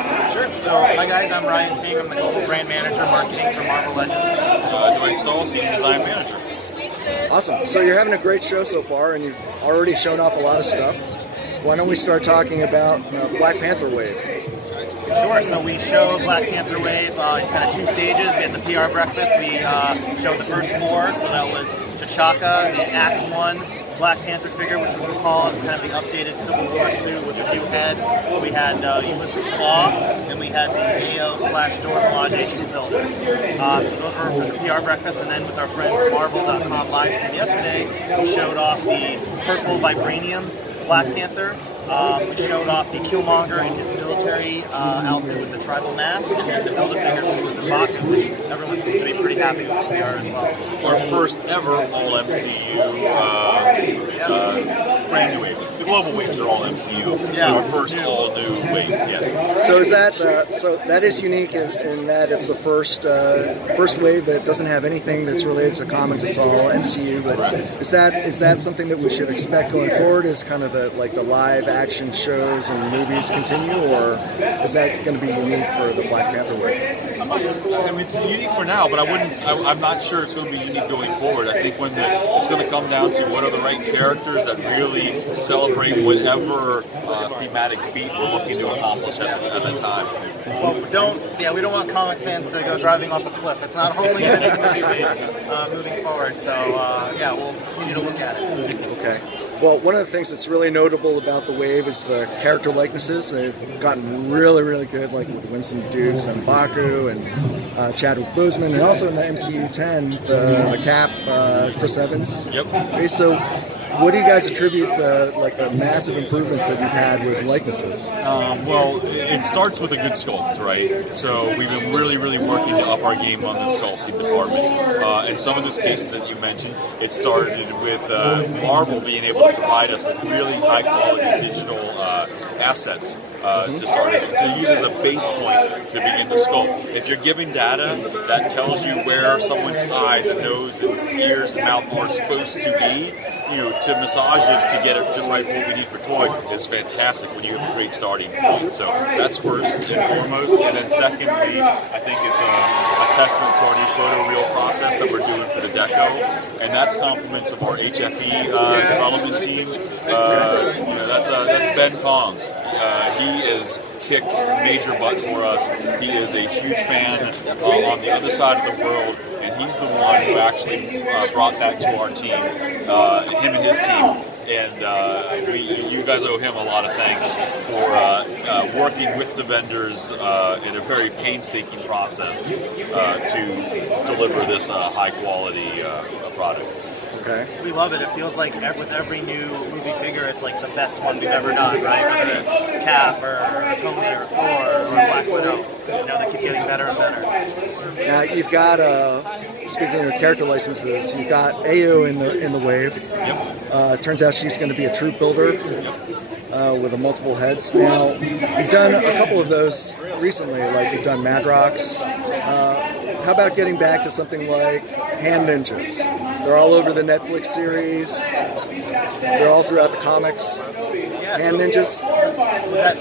Sure. So, hi guys, I'm Ryan Ting. I'm the Global Brand Manager Marketing for Marvel Legends. Dwight Stall, Senior Design Manager. Awesome. So you're having a great show so far, and you've already shown off a lot of stuff. Why don't we start talking about Black Panther Wave? Sure. So we showed Black Panther Wave in kind of two stages. We had the PR breakfast. We showed the first four. So that was T'Chaka, the Act 1 Black Panther figure, which was recalled. It's kind of the updated Civil War suit with the new head. We had Ulysses Claw, and we had the AO/Dora Milaje True Builder. So those were for the PR breakfast, and then with our friends at Marvel.com live stream yesterday, we showed off the purple Vibranium Black Panther. We showed off the Killmonger in his military outfit with the tribal mask, and then the Build-A-Figure, which was a Baku, which everyone seems to be pretty happy with the PR as well. Our first ever all MCU brand new wave. The global waves are all MCU. Yeah. Our first all new wave. Yeah. So is that that is unique in that it's the first wave that doesn't have anything that's related to comics. It's all MCU. But is that something that we should expect going forward? Is kind of the live action shows and movies continue, or is that going to be unique for the Black Panther wave? I mean, it's unique for now, but I'm not sure it's going to be unique going forward. I think it's going to come down to what are the right characters that really celebrate whatever thematic beat we're looking to accomplish at the time. Well, we don't want comic fans to go driving off a cliff. It's not only going to be movie waves moving forward. So we'll continue to look at it. Okay. Well, one of the things that's really notable about the wave is the character likenesses. They've gotten really, really good, like with Winston Dukes and Baku and Chadwick Boseman, and also in the MCU 10, the Cap, Chris Evans. Yep. Okay, so what do you guys attribute the massive improvements that you've had with likenesses? Well, it starts with a good sculpt, right? So we've been really, really working to up our game on the sculpting department. In some of those cases that you mentioned, it started with Marvel being able to provide us with really high quality digital assets to use as a base point to begin the sculpt. If you're giving data that tells you where someone's eyes and nose and ears and mouth are supposed to be, to massage it to get it just right for what we need for toy is fantastic when you have a great starting point. So that's first and foremost, and then secondly, I think it's a testament to our new photoreal process that we're doing for the deco, and that's compliments of our HFE development team. That's Ben Kong. He is kicked major butt for us. He is a huge fan on the other side of the world, and he's the one who actually brought that to our team, him and his team. And you guys owe him a lot of thanks for working with the vendors in a very painstaking process to deliver this high quality product. Okay. We love it. It feels like with every new movie figure, it's like the best one we've ever done, right? Whether it's Cap or Tony or Thor or Black Widow, they keep getting better and better. Now you've got, speaking of character licenses, you've got AO in the wave. Yep. Turns out she's going to be a troop builder with multiple heads. Now you've done a couple of those recently, like you've done Madrox. How about getting back to something like Hand Ninjas? They're all over the Netflix series. They're all throughout the comics. Yeah, Hand Ninjas.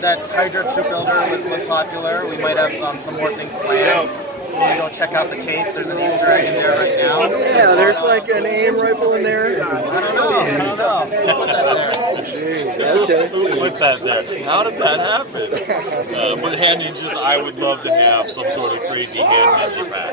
That Hydra Troop Builder was popular. We might have some more things planned. When you go check out the case, there's an Easter egg in there right now. Yeah, there's like an aim rifle in there. I don't know. Put that there. Okay. Who put that there? How did that happen? With Hand Ninjas, I would love to have some sort of crazy Hand Ninja pack.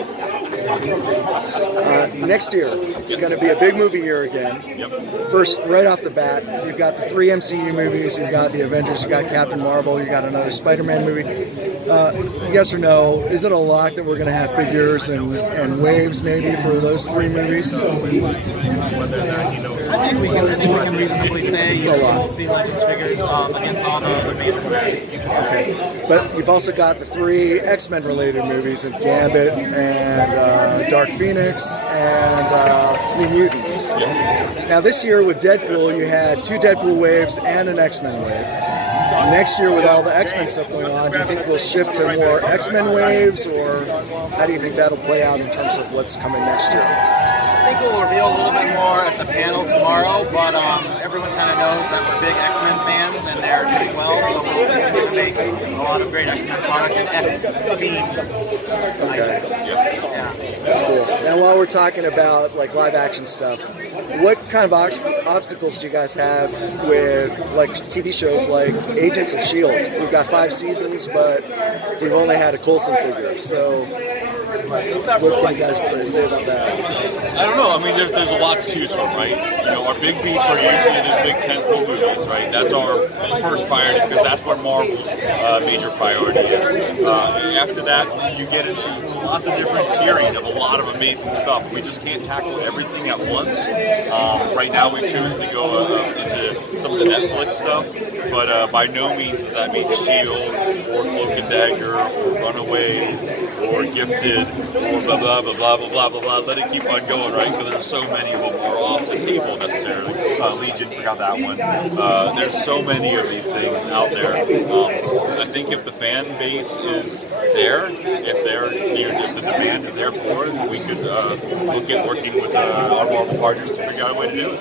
Next year, it's going to be a big movie year again. Yep. First, right off the bat, you've got the 3 MCU movies, you've got the Avengers, you've got Captain Marvel, you've got another Spider-Man movie. Yes or no, is it a lock that we're going to have figures and waves maybe for those 3 movies? I think we can reasonably say we'll see Legends figures against all the major movies. Okay. But you've also got the 3 X-Men related movies of Gambit and Dark Phoenix and New Mutants. Yep. Now this year with Deadpool, you had 2 Deadpool waves and an X-Men wave. Next year with all the X-Men stuff going on, do you think we'll shift to more X-Men waves, or how do you think that'll play out in terms of what's coming next year? I think we'll reveal a little bit more at the panel tomorrow, but everyone kind of knows that we're big X-Men fans, X-Men's, and they're doing well, so we'll continue to make a lot of great X-Men product and X-themed items. Yeah. Cool. Now, while we're talking about like live action stuff, what kind of obstacles do you guys have with like TV shows like Agents of S.H.I.E.L.D.? We've got 5 seasons, but we've only had a Coulson figure. So, what can you guys say about that? I don't know. I mean, there's a lot to choose from, right? You know, our big beats are usually these big tentpole movies, right? That's our first priority because that's where Marvel's major priority is. After that, you get into lots of different tiering of a lot of amazing stuff. We just can't tackle everything at once. Right now, we've chosen to go into some of the Netflix stuff, but by no means does that mean S.H.I.E.L.D. or Cloak and Dagger or Runaways or Gifted or blah blah blah blah blah blah blah. Let it keep on going, right? Because there's so many of them are off the table necessarily. Legion, forgot that one. There's so many of these things out there. I think if the fan base is there, if the demand is there for it, we could look at working with our Marvel partners to figure out a way to do it.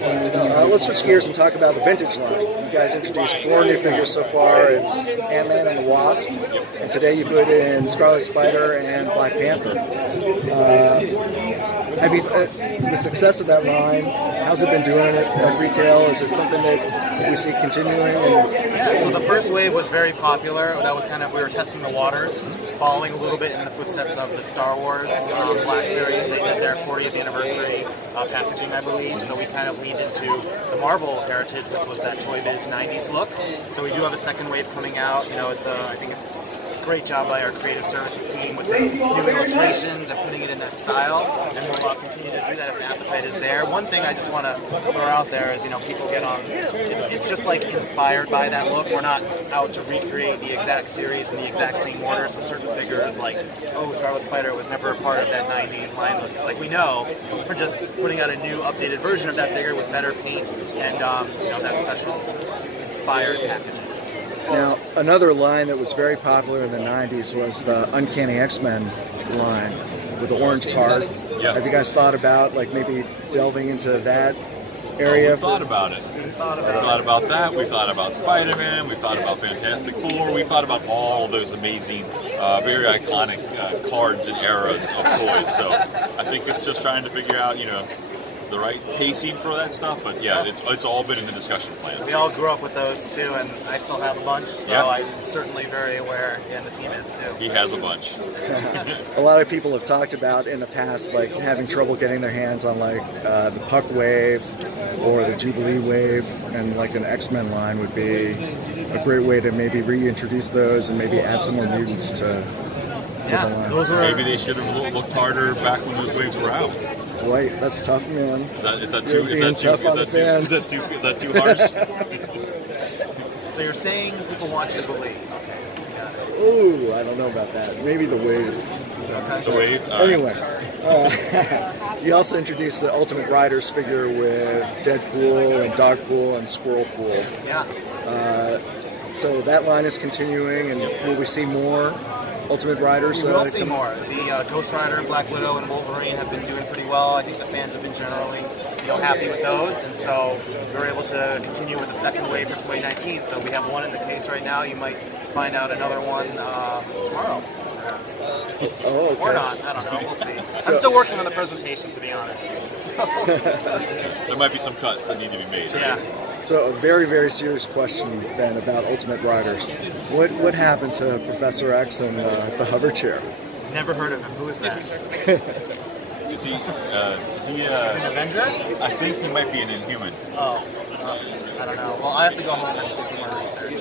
Let's switch gears and talk about the vintage line. You guys introduced 4 new figures so far. It's Ant-Man and the Wasp, and today you put in Scarlet Spider and Black Panther. Have you, the success of that line, how's it been doing at retail? Is it something that we see continuing? Yeah, so the first wave was very popular. That was kind of, we were testing the waters, following a little bit in the footsteps of the Star Wars Black Series. They did their 40th anniversary packaging, I believe, so we kind of leaned into the Marvel heritage, which was that Toy Biz 90s look. So we do have a second wave coming out. You know, I think it's great job by our creative services team with the new illustrations and putting it in that style, and we'll continue to do that if the appetite is there. One thing I just want to throw out there is, you know, people get on, it's just like inspired by that look. We're not out to recreate the exact series in the exact same order, so certain figures like, oh, Scarlet Spider was never a part of that 90s line look. It's like, we know, we're just putting out a new updated version of that figure with better paint and, you know, that special inspired packaging. Now, another line that was very popular in the 90s was the Uncanny X-Men line with the orange card. Yeah. Have you guys thought about, like, maybe delving into that area? We've thought about it. We've thought about that. We've thought about Spider-Man. We've thought about Fantastic Four. We've thought about all those amazing, very iconic cards and eras of toys. So I think it's just trying to figure out, you know, the right pacing for that stuff, but yeah, it's all been in the discussion plan. We all grew up with those too, and I still have a bunch, so I'm certainly very aware, and the team is too. He has a bunch. A lot of people have talked about in the past, like, having trouble getting their hands on, like, the Puck Wave or the Jubilee Wave, and like an X-Men line would be a great way to maybe reintroduce those and maybe add some more mutants to the line. Maybe they should have looked harder back when those waves were out. Dwight, that's tough, man. Is that too harsh? So you're saying people want you to believe. Okay, got it. Ooh, I don't know about that. Maybe the wave. Okay. The wave? Anyway, you also introduced the Ultimate Riders figure with Deadpool and Dogpool and Squirrelpool. Yeah. So that line is continuing, and will we see more Ultimate Riders? We will see more. The Ghost Rider, Black Widow, and Wolverine have been doing pretty well. I think the fans have been generally, you know, happy with those, and so we were able to continue with the second wave for 2019. So we have one in the case right now. You might find out another one tomorrow, perhaps. Oh, okay. Or not. I don't know. We'll see. I'm still working on the presentation, to be honest. So. There might be some cuts that need to be made. Right? Yeah. So a very, very serious question then about Ultimate Riders. What happened to Professor X and the hover chair? Never heard of him. Who is that? Is he an Avenger? I think he might be an Inhuman. Oh, I don't know. Well, I have to go home and do some more research.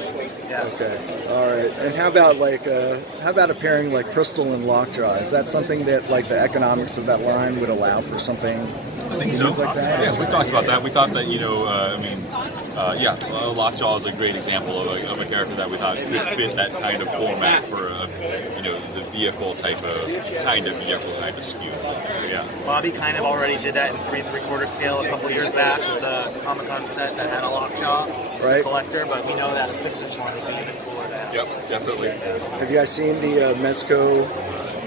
Yeah. Okay. All right. And how about a pairing like Crystal and Lockjaw? Is that something that, like, the economics of that line would allow for something? I think so. Like that? Yeah, we talked about that. We thought that, you know, Lockjaw is a great example of a character that we thought could fit that kind of format for you know, the vehicle type of skew. So yeah. Bobby kind of already did that in 3 3/4 scale a couple years back with the Comic-Con set that had a Lockjaw right. collector, but we know that a 6-inch one would be even cooler to have. Yep, definitely. Have you guys seen the Mezco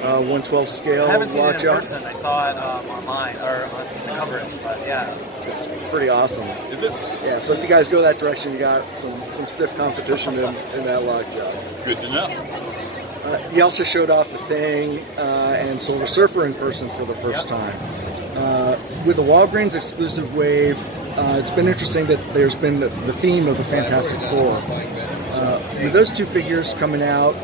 1/12 scale? I haven't seen it in lockjaw? person. I saw it online or on the coverage, but yeah. It's pretty awesome. Is it? Yeah, so if you guys go that direction, you got some stiff competition in that lockjaw. Good to know. You also showed off the Thing and Silver Surfer in person for the first time. With the Walgreens exclusive wave, it's been interesting that there's been the theme of the Fantastic Four. With those two figures coming out,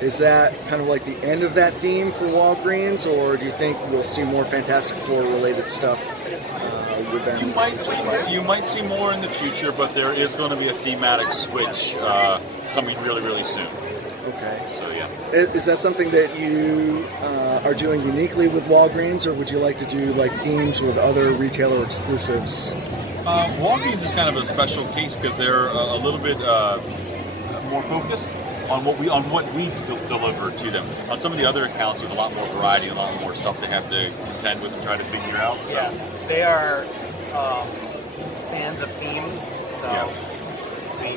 is that kind of like the end of that theme for Walgreens, or do you think we'll see more Fantastic Four related stuff with them? You might see more in the future, but there is going to be a thematic switch coming really, really soon. Okay. So yeah. Is that something that you are doing uniquely with Walgreens, or would you like to do like themes with other retailer exclusives? Walgreens is kind of a special case because they're a little bit more focused on what we deliver to them. On some of the other accounts, you have a lot more variety, a lot more stuff they have to contend with and try to figure out. So. Yeah, they are fans of themes, so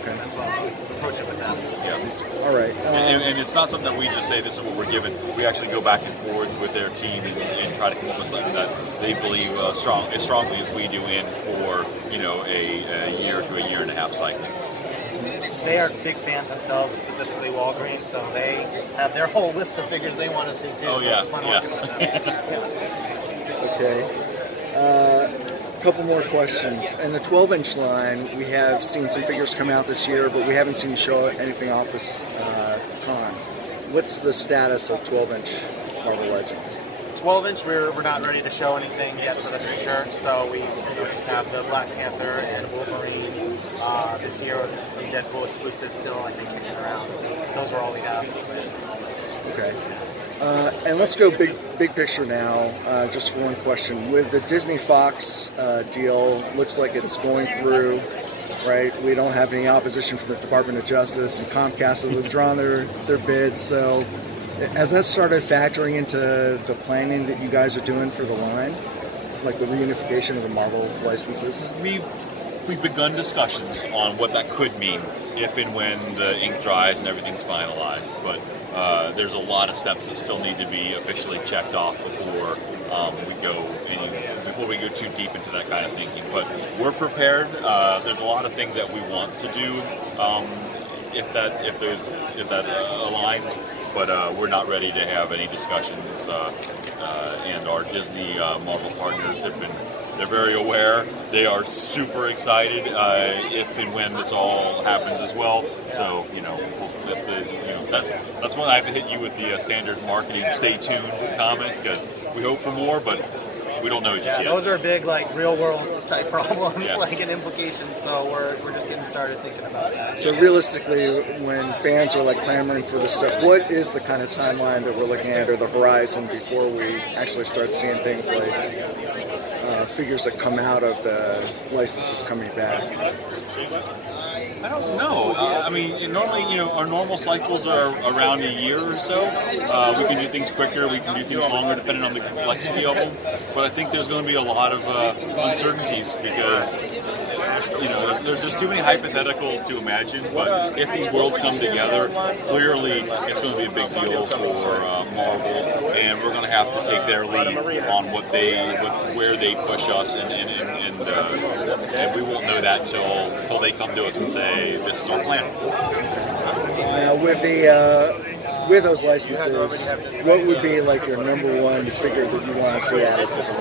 that's why we approach it with them. Yeah. All right. And it's not something that we just say this is what we're given. We actually go back and forth with their team and try to come up with something that they believe as strongly as we do in for a year to a year and a half cycle. They are big fans themselves, specifically Walgreens, so they have their whole list of figures they want to see too. Oh, so yeah, it's fun working with them. Okay. Couple more questions. In the 12-inch line, we have seen some figures come out this year, but we haven't seen you show anything off this con. What's the status of 12-inch Marvel Legends? 12-inch, we're not ready to show anything yet for the future, so we just have the Black Panther and Wolverine this year, and some Deadpool exclusives still, I think, kicking around. Those are all we have. Okay. And let's go big picture now, just for one question. With the Disney-Fox deal, looks like it's going through, right? We don't have any opposition from the Department of Justice, and Comcast have withdrawn their bids, so has that started factoring into the planning that you guys are doing for the line? Like the reunification of the Marvel licenses? We've begun discussions on what that could mean if and when the ink dries and everything's finalized, but there's a lot of steps that still need to be officially checked off before we go too deep into that kind of thinking. But we're prepared. There's a lot of things that we want to do if that aligns, but we're not ready to have any discussions. And our Disney Marvel partners they're very aware. They are super excited if and when this all happens as well. So that's when I have to hit you with the standard marketing stay tuned comment, because we hope for more, but we don't know just yet. Those are big, like real world type problems, Yes. like and implications. So we're just getting started thinking about that. So realistically, when fans are like clamoring for this stuff, what is the kind of timeline that we're looking at, or the horizon, before we actually start seeing things like figures that come out of the licenses coming back? I don't know. I mean, normally, our normal cycles are around a year or so. We can do things quicker, we can do things longer, depending on the complexity of them. But I think there's going to be a lot of uncertainties, because there's just too many hypotheticals to imagine. But if these worlds come together, clearly it's going to be a big deal for Marvel, and we're going to have to take their lead on where they push us, and we won't know that until they come to us and say, "This is our plan." Now, with those licenses, what would be like your number one figure that you want to see added to the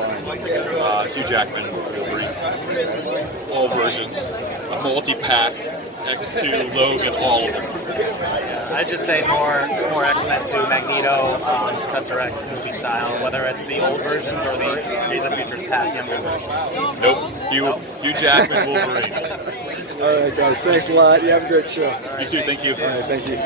line? Hugh Jackman, Wolverine, all versions, a multi-pack, X2, Logan, all of them. I'd just say more X-Men 2, Magneto, Professor X movie style, whether it's the old versions or the Days of Futures Past younger versions. Nope. Hugh Jackman, Wolverine. All right, guys. Thanks a lot. You have a great show. You too. Thank you. All right, thank you.